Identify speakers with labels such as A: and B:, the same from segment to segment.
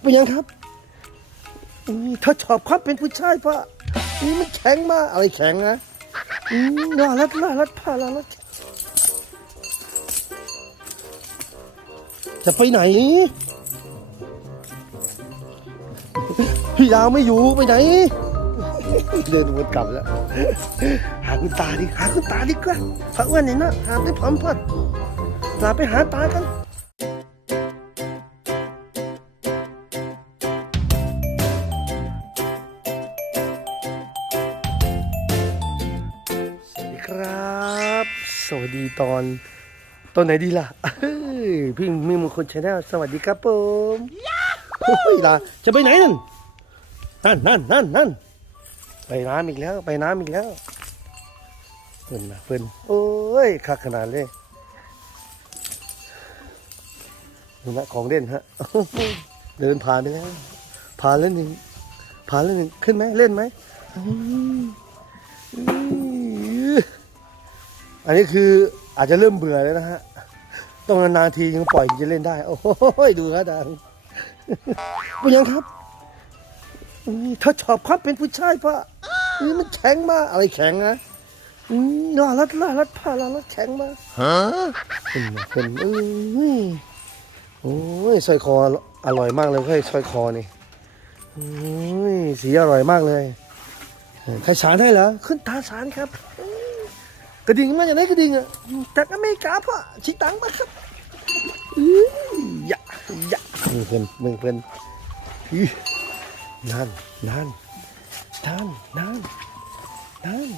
A: เป็นยังครับอืมถ้าชอบความเป็นผู้ชายป่ะนี่มันแข็งมากอะไรแข็งนะอืมน่ารักน่ารักผ้าน่ารักจะไปไหน พี่ดาวไม่อยู่ไปไหน เดินวนกลับแล้ว หาคุณตาดิ หาคุณตาดีกว่าพระอ้วนนี่นะ หาไปพร้อมพัดลาไปหาตากัน สวัสดีตอนตอนไหนดีล่ะเอ้ยพี่มีมงคลชาแนลสวัสดีครับผมโอ้ยล่ะจะไปไหนนั่นนั่นนั่นนั่นนั่นไปน้ำอีกแล้ว ไปน้ำอีกแล้วเพิ่นนะเพิ่นโอ้ยคักขนาดเลยนี่นะของเล่นฮะเดินผ่านไปแล้วผ่านแล้วหนึ่งผ่านแล้วหนึ่งขึ้นไหมเล่นไหมอืมอืม อันนี้คืออาจจะเริ่มเบื่อแล้วนะฮะ ต้องนานๆทียังปล่อยถึงจะเล่นได้ โอ้โหดูครับดังเป็นยังครับอืมถ้าชอบความเป็นผู้ชายปะนี่มันแข็งมากอะไรแข็งนะอืมน่ารักน่ารักผ้าน่ารักแข็งมากฮะเป็นเป็นเอ้ยโอ้ยสร้อยคออร่อยมากเลยเฮ้ยสร้อยคอนี่โอ้ยสีอร่อยมากเลยใครสารให้เหรอขึ้นตาสารครับ กระดิ่งมาจากไหนกระดิ่งอะจากอเมริกาพ่อชิตังมาครับอื้อยะยะมึงเพื่อนมึงเพื่อนอื้อนั่นนั่นนั่นนั่นนั่น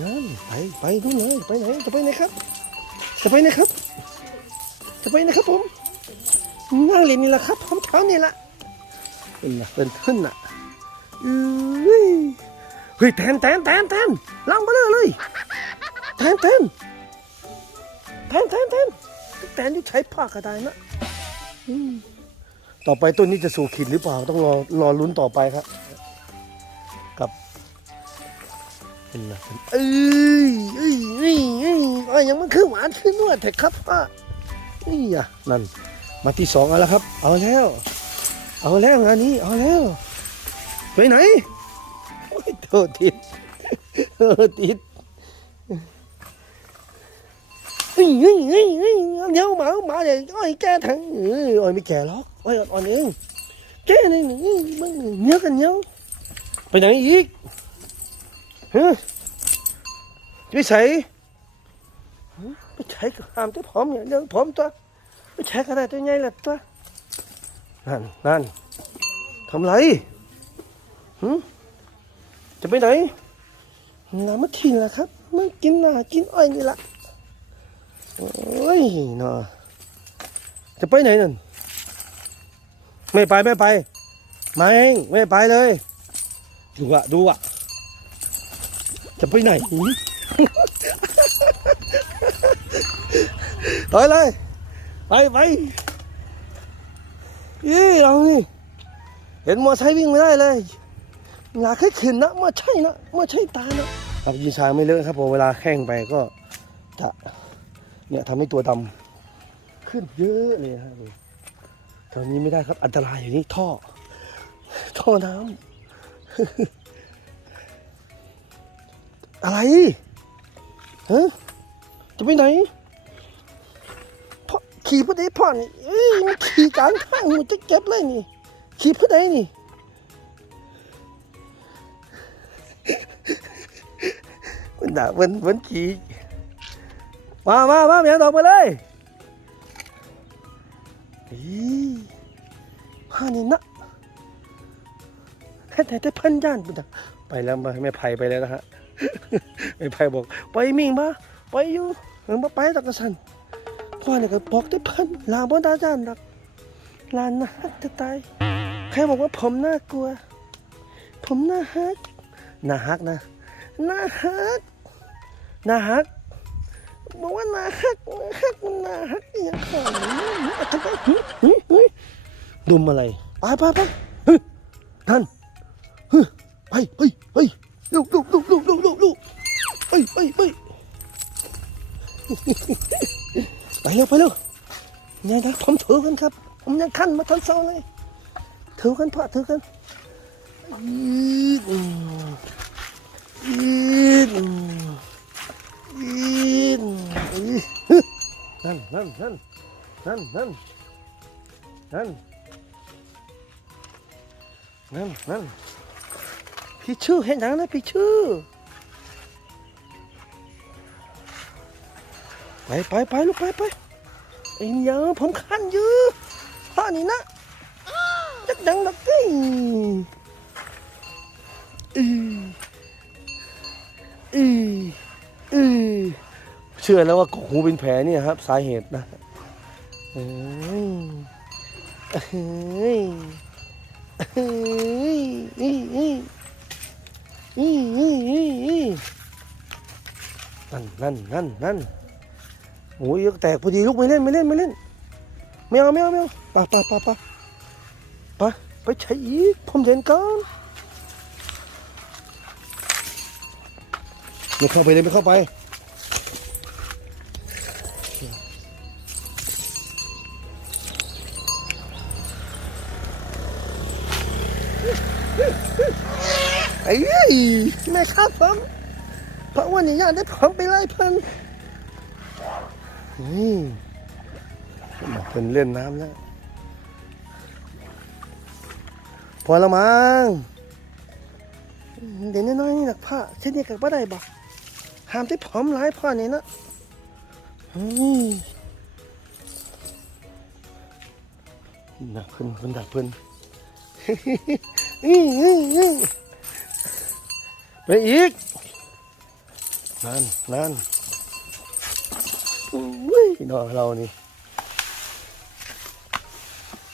A: นั่นไปไปดูเลยไปไหนจะไปไหนครับ จะไปไหนครับ จะไปไหนครับผมนั่งเล่นนี่แหละครับพร้อมเท้านี่แหละเป็นนะเป็นขึ้นอะอ้ย เฮ้ยแทนแทนแทนแทนล้งมาเลยเลยแทนแทนแทนแทนแทนแทนที่ใช้ผ้ากระดาษนะต่อไปต้นนี้จะสู่ขิดหรือเปล่าต้องรอรอลุ้นต่อไปครับ กับเป็นนะเป็นเอ้ยเอ้ยเอ้ยเอ้ยอ้ยังมันคือหวานขึ้นนวดเถอะครับป้านี่อะนั่นมาที่สองเอาแล้วครับ เอาแล้ว เอาแล้วงานนี้เอาแล้วไปไหน โอ้ยโทษทิศโทษทิศเฮ้ยเฮ้ยเฮ้ยเฮ้ยเดี๋ยวหมาหมาเดี๋ยวอ้อยแกทั้งเอออ้อยไม่แก่หรอกอ้อยอ่อนเองแกนี่นี่มันเนี้ยกันเนี้ยไปไหนอีกฮะจะไปใส่ไปใช้กับหามตัวผอมเนี่ยเรื่องผอมตัวไปใช้ก็ได้ตัวใหญ่ละตัวนั่นนั่นทำไรหึ จะไปไหนน้ำมาทิ้งละครับมันกินหนากินอ้อยนี่ละโอ้ยเนาะจะไปไหนนั่นไม่ไปไม่ไปไมาเองไม่ไปเลย ดูอะดูอะจะไปไหนหึไปเลยไปไปยี่เรานี่เห็นมอไซค์วิ่งไม่ได้เลย อยากให้ขึ้นนะมาใช่นะมาใช่ตานะครับยีนชายไม่เลอะครับพอเวลาแข้งไปก็จะเนี่ยทำให้ตัวดำขึ้นเยอะเลยครับตอนนี้ไม่ได้ครับอันตรายอยู่นี่ท่อ ท่อน้ำอะไรฮะจะไปไหนพ่อขี่ผู้ใดพ่อนี่เอ้ยมันขี่กลางทางมันจะเก็บเลยนี่ขี่ผู้ใดนี่ นด่ามันมันขี่มามามาเมียดอกมาเลยอีผ้านี่นะแค่แต่แต่พันย่านมันไปแล้วมาไม่ไผ่ไปแล้วนะฮะไม่ไผ่บอก ไปมิ่งมาไปอยู่เออมาไปตะกะสันพ่อเนี่ยก็บอกได้เพันลาบนตาจานหรอกลานน่าฮักจะตายใครบอกว่าผมน่ากลัว ผมน่าฮักน่าฮักนะน่าฮัก น่าฮักบอกว่าน่าฮักน่าฮักนน่าฮักอย่างของทำดุมอะไรไปไปไปเฮ้ยท่านไปไปไปลูกลูกลูกลูกลูกลูกลูกไปไปไปไปเร็วไปเร็วเนี่ยนะผมถือกันครับ ผมยังขั้นมาทันเศร้าเลยถือกันพ่อถือกันอืมอืมอีดอีด นั่นนั่นนั่นนั่นนั่นนั่นนั่นนั่นพี่ชื่อเห็นยังนะพี่ชื่อไปไปไปลูกไปไปไอ้เหี้ยผมคันอยู่พ่อนี่นะจักดังดักกี้ ชื่อแล้วว่ากกหูเป็นแผลเนี่ยครับ สาเหตุนะเฮ้ยเฮ้ยเฮ้ยเฮ้ยเฮ้ยเฮ้ยนั่นนั่นนั่นนั่นโอ้ยแตกพอดีลูกไม่เล่นไม่เล่นไม่เล่นไม่เอาไม่เอาไม่เอาปะปะปะปะปะไปใช้อีกผมเดินก่อนไม่เข้าไปเลยไม่เข้าไป อ้ยแม่ครับผมเพราะว่านี่ยากได้ผมไปไล่เพิ่นนี่บอกเพิ่นเล่นน้ำแล้วพอและมั้งเดี๋ยวน้อยๆนี่หนักผ้าเช่นนี้กับบ่ได้บ่ห้ามได้ผอมหลายพ่อนี่นะหนักเพิ่นเพิ่นดักเพิ่นอื้ออื้ออื้อ ไปอีก นั่นนั่นอุ้ยนอเรานี่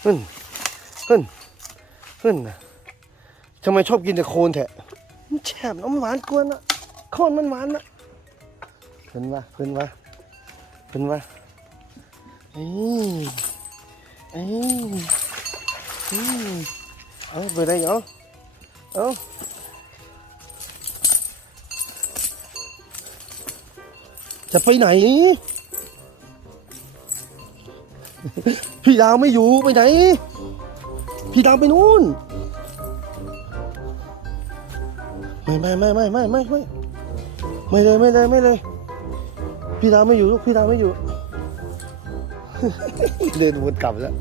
A: ขึ้นขึ้นขึ้นนะทำไมชอบกินแต่โคนแทะมันแฉบน้ำหวานกวนอะโคนมันหวานอะขึ้นมาขึ้นมาขึ้นมาเอ้ยเอ้ยเอ้ยเอา về đây nhỏ เอา จะไปไหน พี่ดาวไม่อยู่ไปไหน พี่ดาวไปนู่น ไม่ไม่ไม่ไม่ไม่ไม่ไม่ไม่เลยไม่เลยไม่เลย พี่ดาวไม่อยู่ลูกพี่ดาวไม่อยู่ เดินวนกลับแล้ว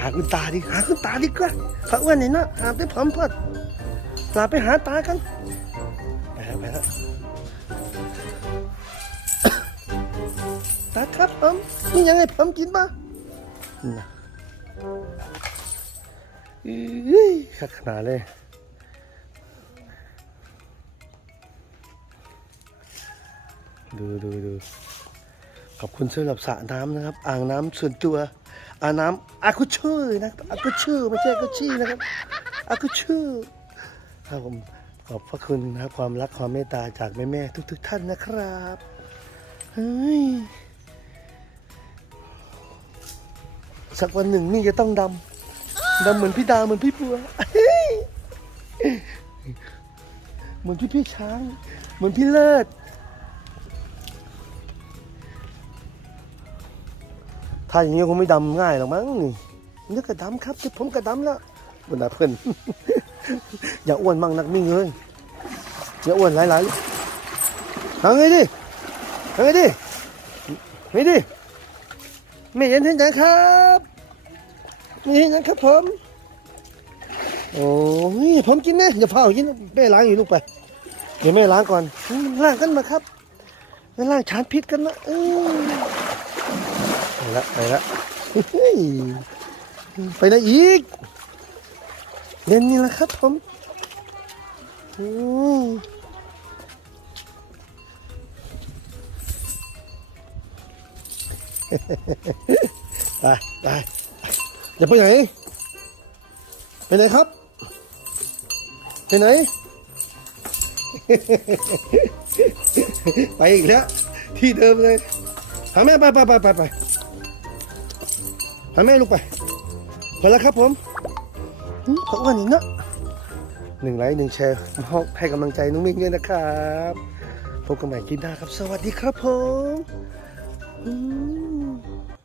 A: หาคุณตาดิหาคุณตาดีกว่าพระอ้วนนี่นะหาไปพร้อมเพิดลาไปหาตากันไปแล้วไปแล้ว ตาครับผมมียังไงผมกินบ้านะอื้อขัดขนาดเลยดูดูดูขอบคุณสำหรับสระน้ำนะครับ อ่างน้ำส่วนตัวอ่างน้ำอากุชื่อนะครับอากุชื่อไม่ใช่อากุชี่นะครับอากุชื่อครับผมขอบพระคุณนะครับความรักความเมตตาจากแม่แม่ๆทุก ๆ ท่านนะครับเฮ้ย สักวันหนึ่งนี่จะต้องดำดำเหมือนพี่ดาเหมือนพี่ปัวเฮ้ยเหมือนพี่พี่ช้าง เหมือนพี่เลิศถ้าอย่างนี้คงไม่ดำง่ายหรอกมั้งนี่นึกกระดำครับที่ผมกระดำแล้วบนน้าเพื่อนอย่าอ้วนมั่งนักมิ่งเลยอย่าอ้วนหลายๆทำไงดิทำไงดิไงดิ ไม่เห็นเห็นยังครับไม่เห็นยังครับผมโอ้ยผมกินเนี่ยอย่าเผากินแม่ล้างอยู่ลูกไป เดี๋ยวแม่ล้างก่อนล้างกันมาครับไปล้างชานพิษกันนะเออไปละไปละไปไหนอีกเล่นนี่แหละครับผมอืม ไปไปอย่าไปไหน ไปไหนครับ ไปไหน ไปอีกแล้ว ที่เดิมเลยหาแม่ไปไปไปไปไปหาแม่ลูกไปไปแล้วครับผมอืมขอบคุณอีกนะหนึ่งไลค์หนึ่งแชร์ให้กำลังใจน้องมิ้งด้วยนะครับพบกันใหม่คลิปหน้าครับ สวัสดีครับผมอืม